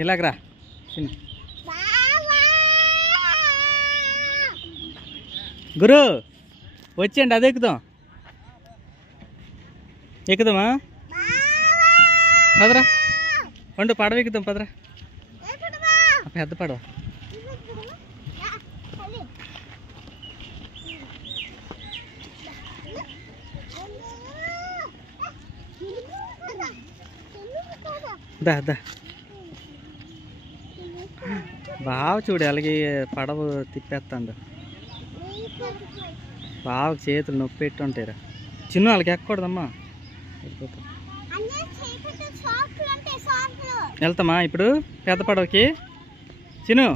ఇలాగరా గురు వచ్చేయండి, అది ఎక్కుదాం. ఎక్కుదామా? పదరా పండు, పడవ ఎక్కుదాం పదరా. పెద్ద పడవ. దా దా బావ చూడు అలాగే పడవ తిప్పేస్తాడు. బావకు చేతులు నొప్పి పెట్టుంటారా. చిన్న వాళ్ళకి ఎక్కకూడదమ్మా. వెళ్తామా ఇప్పుడు పెద్ద పడవకి? చిన్ను